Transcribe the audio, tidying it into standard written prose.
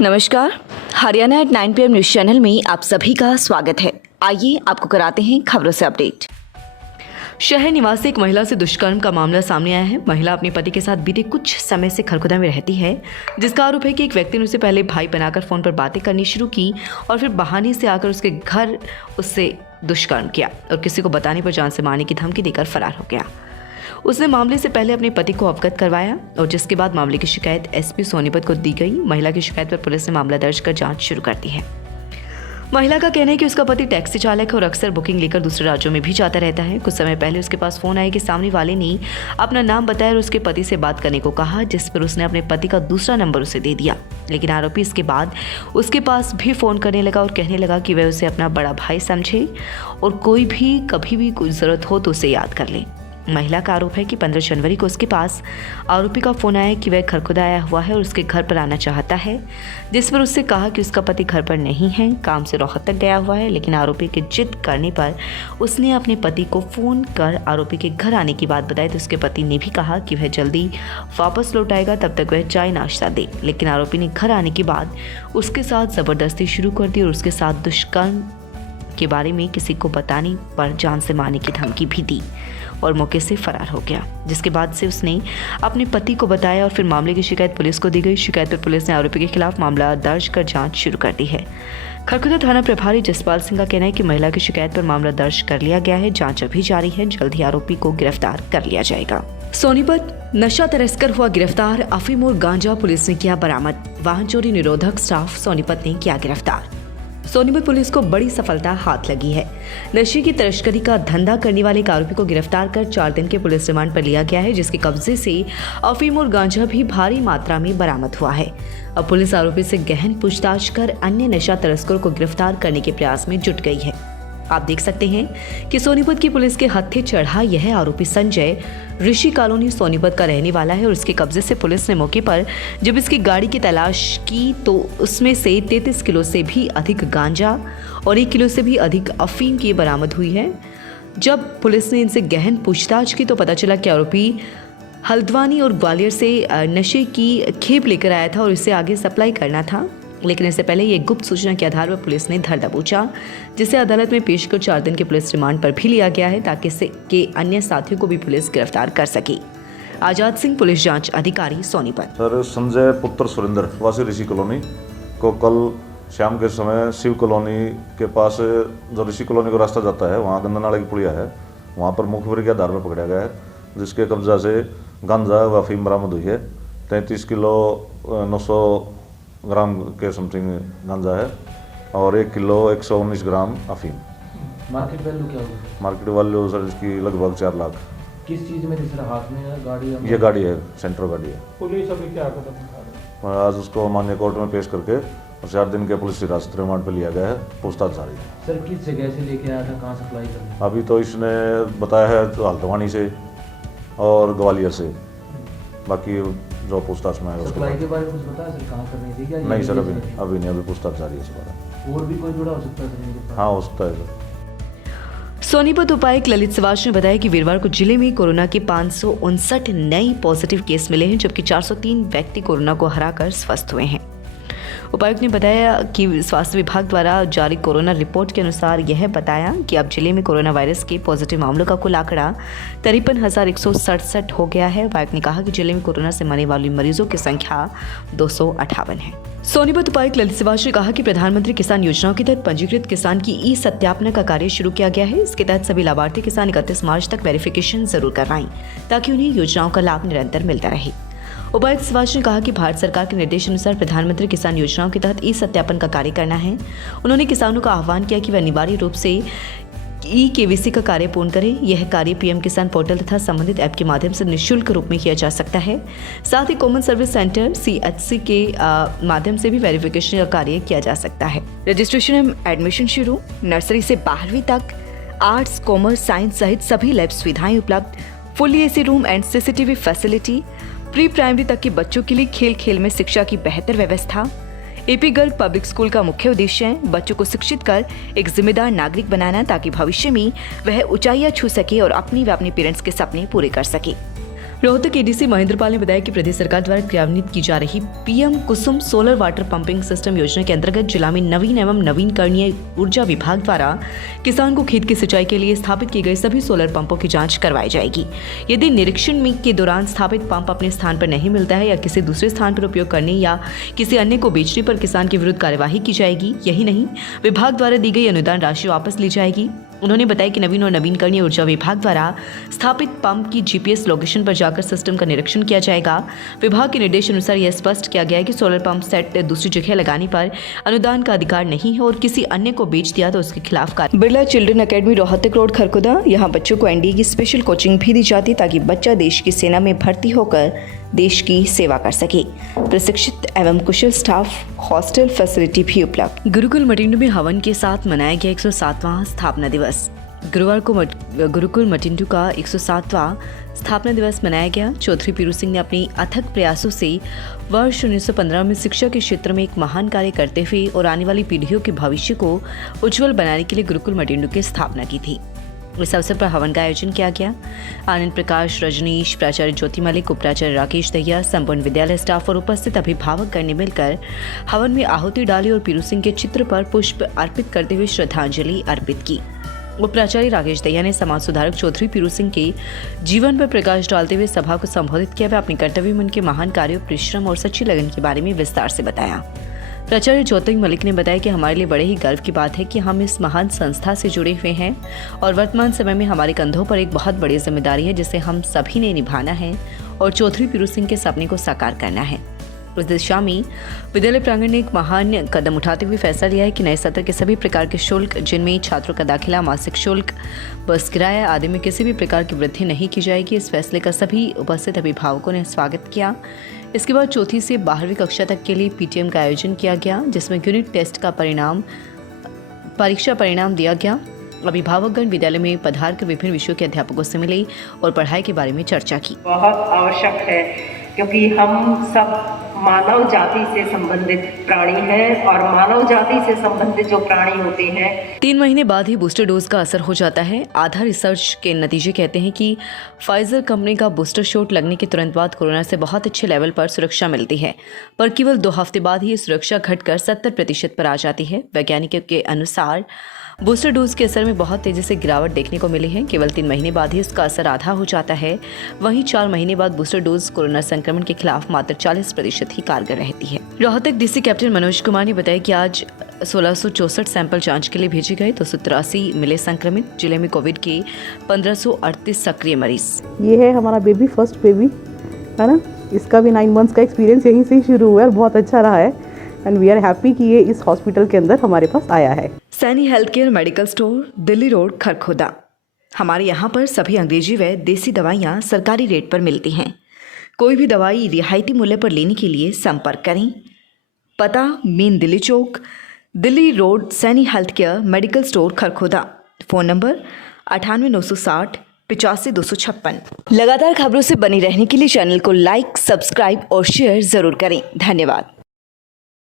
नमस्कार, Haryana at 9 PM news channel में आप सभी का स्वागत है। आइए आपको कराते हैं खबरों से अपडेट। शहर निवासी एक महिला से दुष्कर्म का मामला सामने आया है। महिला अपने पति के साथ बीते कुछ समय से खरखुदा में रहती है, जिसका आरोप है कि एक व्यक्ति ने उसे पहले भाई बनाकर फोन पर बातें करनी शुरू की और फिर बहाने से आकर उसके घर उससे दुष्कर्म किया और किसी को बताने पर जान से मारने की धमकी देकर फरार हो गया। उसने मामले से पहले अपने पति को अवगत करवाया और जिसके बाद मामले की शिकायत एसपी सोनीपत को दी गई। महिला की शिकायत पर पुलिस ने मामला दर्ज कर जांच शुरू कर दी है। महिला का कहना है कि उसका पति टैक्सी चालक है और अक्सर बुकिंग लेकर दूसरे राज्यों में भी जाता रहता है। कुछ समय पहले उसके पास फोन आया कि सामने वाले ने अपना नाम बताया और उसके पति से बात करने को कहा, जिस पर उसने अपने पति का दूसरा नंबर उसे दे दिया। लेकिन आरोपी इसके बाद उसके पास भी फोन करने लगा और कहने लगा कि वह उसे अपना बड़ा भाई समझे और कोई भी कभी भी कोई जरूरत हो तो उसे याद कर ले। महिला का आरोप है कि 15 जनवरी को उसके पास आरोपी का फोन आया कि वह खरखुदा आया हुआ है और उसके घर पर आना चाहता है, जिस पर उससे कहा कि उसका पति घर पर नहीं है, काम से रोहतक गया हुआ है। लेकिन आरोपी के जिद करने पर उसने अपने पति को फोन कर आरोपी के घर आने की बात बताई तो उसके पति ने भी कहा कि वह जल्दी वापस लौट आएगा, तब तक वह चाय नाश्ता दे। लेकिन आरोपी ने घर आने के बाद उसके साथ जबरदस्ती शुरू कर दी और उसके साथ दुष्कर्म के बारे में किसी को बताने पर जान से मारने की धमकी भी दी और मौके से फरार हो गया, जिसके बाद से उसने अपने पति को बताया और फिर मामले की शिकायत पुलिस को दी गई। शिकायत पर पुलिस ने आरोपी के खिलाफ मामला दर्ज कर जांच शुरू कर दी है। खरखुदा थाना प्रभारी जसपाल सिंह का कहना है कि महिला की शिकायत पर मामला दर्ज कर लिया गया है, जांच अभी जारी है, जल्द ही आरोपी को गिरफ्तार कर लिया जाएगा। सोनीपत नशा तस्कर हुआ गिरफ्तार, अफीम और गांजा पुलिस ने किया बरामद। वाहन चोरी निरोधक स्टाफ सोनीपत ने किया गिरफ्तार। सोनीपत पुलिस को बड़ी सफलता हाथ लगी है। नशे की तस्करी का धंधा करने वाले एक आरोपी को गिरफ्तार कर 4 दिन के पुलिस रिमांड पर लिया गया है, जिसके कब्जे से अफीम और गांजा भी भारी मात्रा में बरामद हुआ है। अब पुलिस आरोपी से गहन पूछताछ कर अन्य नशा तस्करों को गिरफ्तार करने के प्रयास में जुट गई है। आप देख सकते हैं कि सोनीपत की पुलिस के हत्थे चढ़ा यह आरोपी संजय ऋषि कॉलोनी सोनीपत का रहने वाला है और इसके कब्जे से पुलिस ने मौके पर जब इसकी गाड़ी की तलाश की तो उसमें से 33 किलो से भी अधिक गांजा और 1 किलो से भी अधिक अफीम की बरामद हुई है। जब पुलिस ने इनसे गहन पूछताछ की तो पता चला कि आरोपी हल्द्वानी और ग्वालियर से नशे की खेप लेकर आया था और इसे आगे सप्लाई करना था। लेकिन इससे पहले ये गुप्त सूचना के आधार पर पुलिस ने धर दबोचा, जिसे अदालत में पेश कर 4 दिन के पुलिस रिमांड पर भी लिया गया है ताकि इसके अन्य साथियों को भी पुलिस गिरफ्तार कर सके। आजाद सिंह, पुलिस जांच अधिकारी, सोनीपत। सर, संजय पुत्र सुरेंद्र वासी ऋषि कॉलोनी को कल शाम के समय शिव कॉलोनी के पास जो ऋषि कॉलोनी को रास्ता जाता है वहाँ गंदा नाले की पुलिया है, वहाँ पर मुखबिर के आधार पर पकड़ा गया है, जिसके कब्जा से गांजा व अफीम बरामद हुई है। 33 किलो 900 ग्राम के समथिंग गांजा है और 1 किलो 119 ग्राम अफीम। मार्केट वैल्यू क्या होगा? मार्केट वैल्यू सर इसकी लगभग 4 लाख। किस चीज़ में तीसरा हाथ में है? गाड़ी है? ये गाड़ी है, सेंट्रो गाड़ी है। पुलिस अभी क्या कदम उठा रही है? आज उसको माननीय कोर्ट में पेश करके और 4 दिन के पुलिस हिरासत रिमांड पर लिया गया है, पूछताछ जारी है। सर, किस जगह से लेके आया था, कहाँ सप्लाई करना? अभी तो इसने बताया है हल्द्वानी से और ग्वालियर से, बाकी जो पूछताछ में है सप्लाई के बारे में कुछ बताया सर, कहाँ करनी थी क्या? नहीं सर, अभी नहीं, अभी पूछताछ जारी है इस बारे में। और भी कोई जुड़ा हो सकता है? हाँ, हो सकता है सर। सोनीपत उपायुक्त ललित सिवाच ने बताया कि वीरवार को जिले में कोरोना के 559 नए पॉजिटिव केस मिले हैं, जबकि 403 व्यक्ति कोरोना को हराकर स्वस्थ हुए हैं। उपायुक्त ने बताया कि स्वास्थ्य विभाग द्वारा जारी कोरोना रिपोर्ट के अनुसार यह बताया कि अब जिले में कोरोना वायरस के पॉजिटिव मामलों का कुल आंकड़ा 53,167 हो गया है। उपायुक्त ने कहा कि जिले में कोरोना से मरने वाले मरीजों की संख्या 258 है। सोनीपत उपायुक्त ललित सिवाच ने कहा कि प्रधानमंत्री किसान योजनाओं के तहत पंजीकृत किसान की ई सत्यापन का कार्य शुरू किया गया है। इसके तहत सभी लाभार्थी किसान 31 मार्च तक वेरिफिकेशन जरूर करवाएं ताकि उन्हें योजनाओं का लाभ निरंतर मिलता रहे। उपायुक्त सिवाच ने कहा कि भारत सरकार के निर्देश अनुसार प्रधानमंत्री किसान योजनाओं के तहत ई सत्यापन का कार्य करना है। उन्होंने किसानों का आह्वान किया कि वे अनिवार्य रूप से ई-केवीसी का कार्य पूर्ण करें। यह कार्य पीएम किसान पोर्टल तथा संबंधित ऐप के माध्यम से निःशुल्क रूप में किया जा सकता है। साथ ही कॉमन सर्विस सेंटर CHC के माध्यम से भी वेरिफिकेशन का कार्य किया जा सकता है। रजिस्ट्रेशन एवं एडमिशन शुरू। नर्सरी से 12वीं तक आर्ट्स, कॉमर्स, साइंस सहित सभी लैब सुविधाएं उपलब्ध। Fully AC room and CCTV facility. Pre primary तक के बच्चों के लिए खेल खेल में शिक्षा की बेहतर व्यवस्था। AP गर्ल पब्लिक स्कूल का मुख्य उद्देश्य है बच्चों को शिक्षित कर एक जिम्मेदार नागरिक बनाना, ताकि भविष्य में वह ऊंचाइयां छू सके और अपनी व अपने पेरेंट्स के सपने पूरे कर सके। रोहतक एडीसी महेंद्र पाल ने बताया कि प्रदेश सरकार द्वारा क्रियान्वित की जा रही पीएम कुसुम सोलर वाटर पंपिंग सिस्टम योजना के अंतर्गत जिला में नवीन एवं नवीनकरणीय ऊर्जा विभाग द्वारा किसान को खेत की सिंचाई के लिए स्थापित किए गए सभी सोलर पंपों की जांच करवाई जाएगी। यदि निरीक्षण में के दौरान स्थापित पंप अपने स्थान पर नहीं मिलता है या किसी दूसरे स्थान पर उपयोग करने या किसी अन्य को बेचने पर किसान के विरुद्ध कार्यवाही की जाएगी। यही नहीं, विभाग द्वारा दी गई अनुदान राशि वापस ली जाएगी। उन्होंने बताया कि नवीन और नवीनकरणीय ऊर्जा विभाग द्वारा स्थापित पंप की जीपीएस लोकेशन पर जाकर सिस्टम का निरीक्षण किया जाएगा। विभाग के निर्देश अनुसार यह स्पष्ट किया गया है कि सोलर पंप सेट दूसरी जगह लगाने पर अनुदान का अधिकार नहीं है और किसी अन्य को बेच दिया तो उसके खिलाफ कार्य। Birla children academy Rohtak road Kharkhoda, यहाँ बच्चों को एनडीए की स्पेशल कोचिंग भी दी जाती है ताकि बच्चा देश की सेना में भर्ती होकर देश की सेवा कर सके। प्रशिक्षित एवं कुशल स्टाफ, हॉस्टल फैसिलिटी भी उपलब्ध। गुरुकुल मटिंडू में हवन के साथ मनाया गया 107वां स्थापना दिवस। गुरुवार को गुरुकुल मटिंडू का 107वां स्थापना दिवस मनाया गया। चौधरी पीरू सिंह ने अपनी अथक प्रयासों से वर्ष 1915 में शिक्षा के क्षेत्र में एक महान कार्य करते हुए और आने वाली पीढ़ियों के भविष्य को उज्जवल बनाने के लिए गुरुकुल मटिंडू की स्थापना की थी। इस अवसर पर हवन का आयोजन किया गया। आनंद प्रकाश, रजनीश, प्राचार्य ज्योति मलिक, उपप्राचार्य राकेश दहिया, संपूर्ण विद्यालय स्टाफ और उपस्थित अभिभावकगण ने मिलकर हवन में आहुति डाली और पीरू सिंह के चित्र पर पुष्प अर्पित करते हुए श्रद्धांजलि अर्पित की। उपप्राचार्य राकेश दहिया ने समाज सुधारक चौधरी पीरू सिंह के जीवन पर प्रकाश डालते हुए सभा को संबोधित किया व अपने कर्तव्य में उनके महान कार्यों, परिश्रम और सच्ची लगन के बारे में विस्तार से बताया। प्राचार्य ज्योति मलिक ने बताया कि हमारे लिए बड़े ही गर्व की बात है कि हम इस महान संस्था से जुड़े हुए हैं और वर्तमान समय में हमारे कंधों पर एक बहुत बड़ी जिम्मेदारी है जिसे हम सभी ने निभाना है और चौधरी पीरू सिंह के सपने को साकार करना है। उस दिशा में विद्यालय प्रांगण ने एक महान कदम उठाते हुए फैसला लिया है कि नए सत्र के सभी प्रकार के शुल्क, जिनमें छात्रों का दाखिला, मासिक शुल्क, बस किराया आदि में किसी भी प्रकार की वृद्धि नहीं की जाएगी। इस फैसले का सभी उपस्थित अभिभावकों ने स्वागत किया। इसके बाद चौथी से 12वीं कक्षा तक के लिए पीटीएम का आयोजन किया गया, जिसमें यूनिट टेस्ट का परीक्षा परिणाम दिया गया। अभिभावकगण विद्यालय में पधार कर विभिन्न विषयों के अध्यापकों से मिले और पढ़ाई के बारे में चर्चा की। बहुत आवश्यक है क्योंकि हम सब मानव जाति से संबंधित प्राणी हैं और मानव जाति से संबंधित जो प्राणी होते हैं 3 महीने बाद ही बूस्टर डोज का असर हो जाता है। आधा रिसर्च के नतीजे कहते हैं कि फाइजर कंपनी का बूस्टर शॉट लगने के तुरंत बाद कोरोना से बहुत अच्छे लेवल पर सुरक्षा मिलती है, पर केवल 2 हफ्ते बाद ही सुरक्षा घटकर 70% पर आ जाती है। वैज्ञानिकों के अनुसार बूस्टर डोज के असर में बहुत तेजी से गिरावट देखने को मिली है। केवल 3 महीने बाद ही इसका असर आधा हो जाता है। वहीं 4 महीने बाद बूस्टर डोज कोरोना संक्रमण के खिलाफ मात्र 40% ही कारगर रहती है। रोहतक डीसी कैप्टन मनोज कुमार ने बताया कि आज 1664 सैंपल जांच के लिए भेजे गए, 283 मिले संक्रमित। जिले में कोविड के 1538 सक्रिय मरीज। ये है हमारा बेबी, फर्स्ट बेबी है ना। इसका भी 9 मंथ्स का एक्सपीरियंस यहीं से ही शुरू हुआ है और बहुत अच्छा रहा है एंड वी आर हैप्पी कि ये इस हॉस्पिटल के अंदर हमारे पास आया है। Saini health care medical store, Delhi road, Kharkhoda. हमारे यहाँ पर सभी अंग्रेजी व देसी दवाइयाँ सरकारी रेट पर मिलती हैं। कोई भी दवाई रियायती मूल्य पर लेने के लिए संपर्क करें। पता main Delhi Chowk, Delhi road, Saini health care medical store, Kharkhoda. Phone number 98 960 85 256। लगातार खबरों से बनी रहने के लिए चैनल को लाइक, सब्सक्राइब और शेयर ज़रूर करें। धन्यवाद।